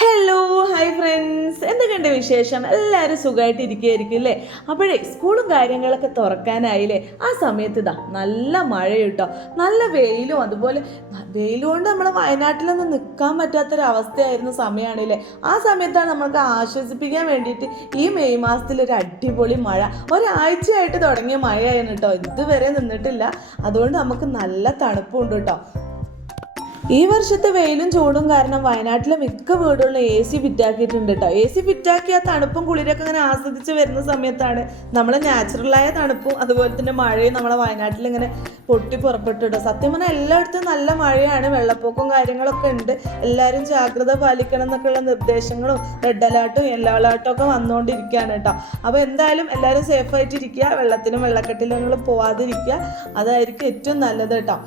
Hello hi friends, എന്തൊക്കെയുണ്ട് വിശേഷം? എല്ലാവരും സുഖമായിട്ട് ഇരിക്കുകയായിരിക്കും അല്ലേ? അപ്പോഴേ സ്കൂളും കാര്യങ്ങളൊക്കെ തുറക്കാനായില്ലേ? ആ സമയത്ത് ഇതാ നല്ല മഴ കേട്ടോ, നല്ല വെയിലും. അതുപോലെ വെയിൽ കൊണ്ട് നമ്മളെ വയനാട്ടിലൊന്നും നിൽക്കാൻ പറ്റാത്തൊരവസ്ഥയായിരുന്ന സമയമാണല്ലേ. ആ സമയത്താണ് നമ്മൾക്ക് ആശ്വസിപ്പിക്കാൻ വേണ്ടിയിട്ട് ഈ മെയ് മാസത്തിൽ ഒരു അടിപൊളി മഴ, ഒരാഴ്ചയായിട്ട് തുടങ്ങിയ മഴയായിരുന്നു കേട്ടോ. ഇതുവരെ നിന്നിട്ടില്ല. അതുകൊണ്ട് നമുക്ക് നല്ല തണുപ്പുണ്ട് കേട്ടോ. ഈ വർഷത്തെ വെയിലും ചൂടും കാരണം വയനാട്ടിലെ മിക്ക വീടുകളിലും AC ഫിറ്റാക്കിയിട്ടുണ്ട് കേട്ടോ. AC ഫിറ്റാക്കി ആ തണുപ്പും കുളിരൊക്കെ ഇങ്ങനെ ആസ്വദിച്ച് വരുന്ന സമയത്താണ് നമ്മളെ നാച്ചുറലായ തണുപ്പും അതുപോലെ തന്നെ മഴയും നമ്മളെ വയനാട്ടിൽ ഇങ്ങനെ പൊട്ടി പുറപ്പെട്ടു കേട്ടോ. സത്യം പറഞ്ഞാൽ എല്ലായിടത്തും നല്ല മഴയാണ്, വെള്ളപ്പൊക്കവും കാര്യങ്ങളൊക്കെ ഉണ്ട്. എല്ലാവരും ജാഗ്രത പാലിക്കണം എന്നൊക്കെയുള്ള നിർദ്ദേശങ്ങളും റെഡ് അലേർട്ടും യെല്ലോ അലേർട്ടും ഒക്കെ വന്നുകൊണ്ടിരിക്കുകയാണ് കേട്ടോ. അപ്പോൾ എന്തായാലും എല്ലാവരും സേഫായിട്ടിരിക്കുക, വെള്ളത്തിലും വെള്ളക്കെട്ടിലും പോവാതിരിക്കുക, അതായിരിക്കും ഏറ്റവും നല്ലത് കേട്ടോ.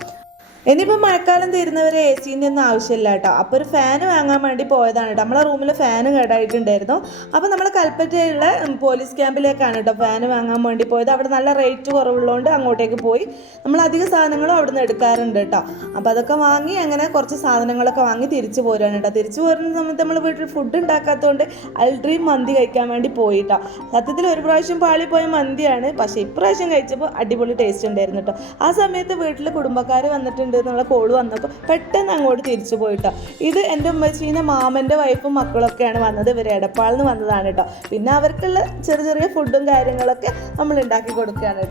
ഇനിയിപ്പോൾ മഴക്കാലം തീരുന്നവരെ AC-ൻ്റെ ഒന്നും ആവശ്യമില്ല കേട്ടോ. അപ്പോൾ ഒരു ഫാൻ വാങ്ങാൻ വേണ്ടി പോയതാണ് കേട്ടോ. നമ്മളെ റൂമിൽ ഫാൻ കേടായിട്ടുണ്ടായിരുന്നു. അപ്പോൾ നമ്മൾ കൽപ്പറ്റയുള്ള പോലീസ് ക്യാമ്പിലേക്കാണ് കേട്ടോ ഫാൻ വാങ്ങാൻ വേണ്ടി പോയത്. അവിടെ നല്ല റേറ്റ് കുറവുള്ളതുകൊണ്ട് അങ്ങോട്ടേക്ക് പോയി. നമ്മൾ അധിക സാധനങ്ങളും അവിടെ നിന്ന് എടുക്കാറുണ്ട് കേട്ടോ. അപ്പോൾ അതൊക്കെ വാങ്ങി അങ്ങനെ കുറച്ച് സാധനങ്ങളൊക്കെ വാങ്ങി തിരിച്ചു പോരാണ് കേട്ടോ. തിരിച്ചു പോരുന്ന സമയത്ത് നമ്മൾ വീട്ടിൽ ഫുഡ് ഉണ്ടാക്കാത്തതുകൊണ്ട് അൾട്രീം മന്തി കഴിക്കാൻ വേണ്ടി പോയി കേട്ടോ. സത്യത്തിൽ ഒരു പ്രാവശ്യം പാളി പോയ മന്തിയാണ്, പക്ഷേ ഇപ്രാവശ്യം കഴിച്ചപ്പോൾ അടിപൊളി ടേസ്റ്റ് ഉണ്ടായിരുന്നു കേട്ടോ. ആ സമയത്ത് വീട്ടിൽ കുടുംബക്കാർ വന്നിട്ടുണ്ട് എന്നുള്ള കോള് വന്നപ്പോൾ പെട്ടെന്ന് അങ്ങോട്ട് തിരിച്ചു പോയിട്ടോ. ഇത് എൻ്റെ ഉമ്മച്ചീൻ്റെ മാമൻ്റെ വൈഫും മക്കളൊക്കെയാണ് വന്നത്. ഇവർ എടപ്പാളിൽ നിന്ന് വന്നതാണ് കേട്ടോ. പിന്നെ അവർക്കുള്ള ചെറിയ ചെറിയ ഫുഡും കാര്യങ്ങളൊക്കെ നമ്മൾ ഉണ്ടാക്കി കൊടുക്കുകയാണ്.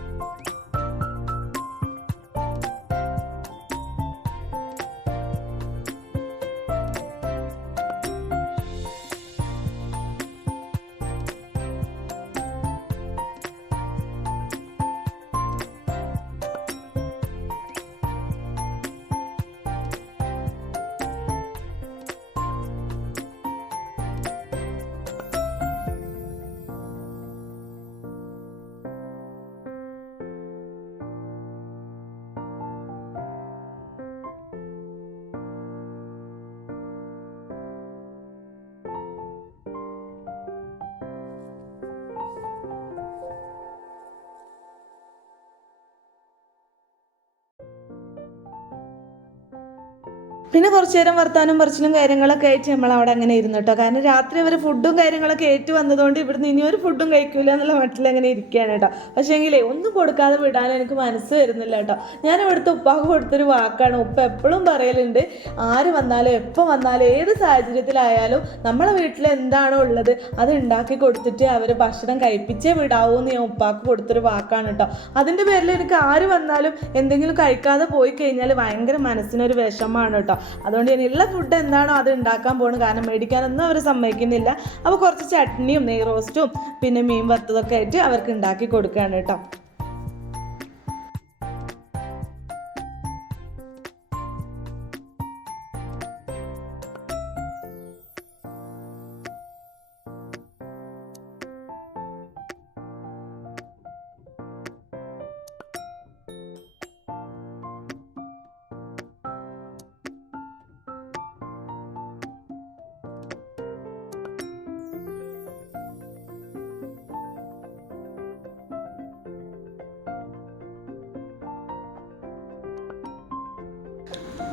പിന്നെ കുറച്ച് നേരം വർത്താനം പറച്ചിലും കാര്യങ്ങളൊക്കെ ആയിട്ട് നമ്മൾ അവിടെ അങ്ങനെ ഇരുന്നു കേട്ടോ. കാരണം രാത്രി അവർ ഫുഡും കാര്യങ്ങളൊക്കെ ഏറ്റു വന്നതുകൊണ്ട് ഇവിടുന്ന് ഇനി ഒരു ഫുഡും കഴിക്കില്ല എന്നുള്ള മട്ടിൽ അങ്ങനെ ഇരിക്കുകയാണ് കേട്ടോ. പക്ഷേ എങ്കിലേ ഒന്നും കൊടുക്കാതെ വിടാൻ എനിക്ക് മനസ്സ് വരുന്നില്ല കേട്ടോ. ഞാൻ ഇവിടുത്തെ ഉപ്പാക്ക് കൊടുത്തൊരു വാക്കാണ്. ഉപ്പ എപ്പോഴും പറയലുണ്ട്, ആര് വന്നാലും എപ്പോൾ വന്നാലും ഏത് സാഹചര്യത്തിലായാലും നമ്മളെ വീട്ടിൽ എന്താണോ ഉള്ളത് അത് ഉണ്ടാക്കി കൊടുത്തിട്ട് അവർ ഭക്ഷണം കഴിപ്പിച്ചേ വിടാവൂ എന്ന് ഞാൻ ഉപ്പാക്ക് കൊടുത്തൊരു വാക്കാണ് കേട്ടോ. അതിൻ്റെ പേരിൽ എനിക്ക് ആര് വന്നാലും എന്തെങ്കിലും കഴിക്കാതെ പോയി കഴിഞ്ഞാൽ ഭയങ്കര മനസ്സിനൊരു വിഷമമാണ് കേട്ടോ. അതുകൊണ്ട് ഞാൻ ഉള്ള ഫുഡ് എന്താണോ അത് ഉണ്ടാക്കാൻ പോകണം. കാരണം മേടിക്കാനൊന്നും അവർ സമ്മതിക്കുന്നില്ല. അപ്പോൾ കുറച്ച് ചട്നിയും നെയ് റോസ്റ്റും പിന്നെ മീൻ വറുത്തതൊക്കെ ആയിട്ട് അവർക്ക് ഉണ്ടാക്കി കൊടുക്കുകയാണ് കേട്ടോ.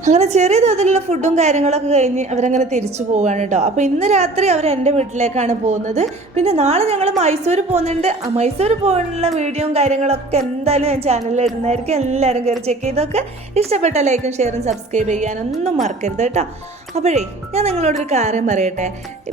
അങ്ങനെ ചെറിയ തോതിലുള്ള ഫുഡും കാര്യങ്ങളൊക്കെ കഴിഞ്ഞ് അവരങ്ങനെ തിരിച്ചു പോവുകയാണ് കേട്ടോ. അപ്പോൾ ഇന്ന് രാത്രി അവർ എൻ്റെ വീട്ടിലേക്കാണ് പോകുന്നത്. പിന്നെ നാളെ ഞങ്ങൾ മൈസൂർ പോകുന്നുണ്ട്. മൈസൂർ പോകാനുള്ള വീഡിയോയും കാര്യങ്ങളൊക്കെ എന്തായാലും ഞാൻ ചാനലിൽ ഇടുന്നതായിരിക്കും. എല്ലാവരും കയറി ചെക്ക് ചെയ്തൊക്കെ ഇഷ്ടപ്പെട്ട ലൈക്കും ഷെയറും സബ്സ്ക്രൈബ് ചെയ്യാനൊന്നും മറക്കരുത് കേട്ടോ. അപ്പോഴേ ഞാൻ നിങ്ങളോടൊരു കാര്യം പറയട്ടെ.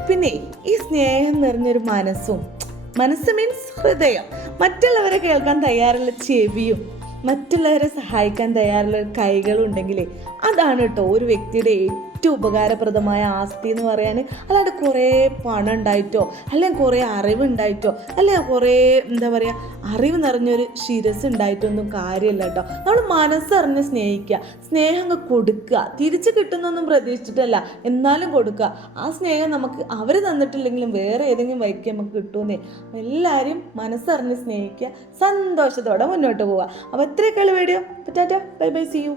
പിന്നെ ഈ സ്നേഹം നിറഞ്ഞൊരു മനസ്സ് മീൻസ് ഹൃദയം, മറ്റുള്ളവരെ കേൾക്കാൻ തയ്യാറുള്ള ചെവിയും മറ്റുള്ളവരെ സഹായിക്കാൻ തയ്യാറുള്ള കൈകളും ഉണ്ടെങ്കിലേ അതാണ് കേട്ടോ ഒരു വ്യക്തിയുടെ ഏറ്റവും ഉപകാരപ്രദമായ ആസ്തി എന്ന് പറയാൻ. അല്ലാണ്ട് കുറേ പണം ഉണ്ടായിട്ടോ അല്ലെങ്കിൽ കുറേ അറിവുണ്ടായിട്ടോ അല്ലെങ്കിൽ കുറേ എന്താ പറയുക അറിവ് നിറഞ്ഞൊരു ശിരസ് ഉണ്ടായിട്ടൊന്നും കാര്യമില്ല കേട്ടോ. നമ്മൾ മനസ്സറിഞ്ഞ് സ്നേഹിക്കുക, സ്നേഹം അങ്ങ് കൊടുക്കുക. തിരിച്ച് കിട്ടുന്നൊന്നും പ്രതീക്ഷിച്ചിട്ടല്ല, എന്നാലും കൊടുക്കുക. ആ സ്നേഹം നമുക്ക് അവർ തന്നിട്ടില്ലെങ്കിലും വേറെ ഏതെങ്കിലും വഴിക്ക് നമുക്ക് കിട്ടുമെന്നേ. എല്ലാവരും മനസ്സറിഞ്ഞ് സ്നേഹിക്കുക, സന്തോഷത്തോടെ മുന്നോട്ട് പോവുക. അപ്പോൾ ഇത്രയൊക്കെയുള്ള വീഡിയോ. ടാറ്റാ, ബൈ ബൈ, സീ യു.